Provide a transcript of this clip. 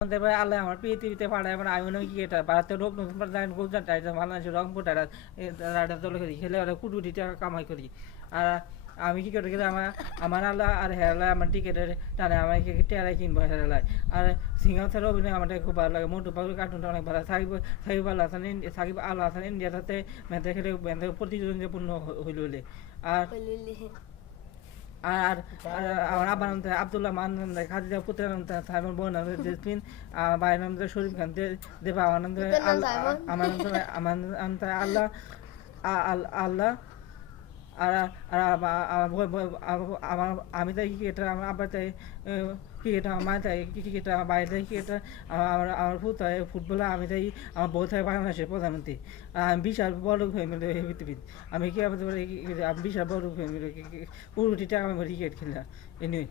তারপরে আল্লাহ আমার পৃথিবীতে পাঠায় মানে আমি মনে হয় কি এটা ভারতের রোগ নতুন গুজরাট টাইটার বাংলাদেশের রংপুর টাইটার দলে করি খেলে ওরা কোটি কোটি টাকা কামাই করি আর আমি কি করে গেলে আমার আল্লাহ আর হেরালায় আমার টিকিটের টানে আমাকে টেরাই কিনবো হেরালায় আর সিঙ্গাল স্যার অভিনয় আমার খুব ভালো লাগে মোটু পাগল কার্টুনটা অনেক ভালো সাকিব আল হাসান সাকিব আল হাসান ইন্ডিয়ার সাথে ম্যাচে খেলে প্রতিযোগিতাপূর্ণ হইল হইলে আর আর আর আমার আব্বার নাম আব্দুল্লাহ মান খাদিজা পুত্রের নাম সাইমন বোন নাম জেসমিন ভাইয়ের নাম শরীফ খান দেবা আমার নাম আমার নাম আমার নাম আল্লাহ আল্লাহ আর আর আমার আমি তাই ক্রিকেটার আমার আব্বা তাই ক্রিকেটার আমার মা তাই ক্রিকেটার আমার বাইরে তাই ক্রিকেটার আমার ফুটবলার আমি তাই আমার বউ থাকে বাংলাদেশের প্রধানমন্ত্রী আমি বিশাল বড় ফ্যামিলি পৃথিবীর আমি কি আমি বিশাল বড় ফ্যামিলি পুরোটি টাকা আমি ক্রিকেট খেলা এনিওয়ে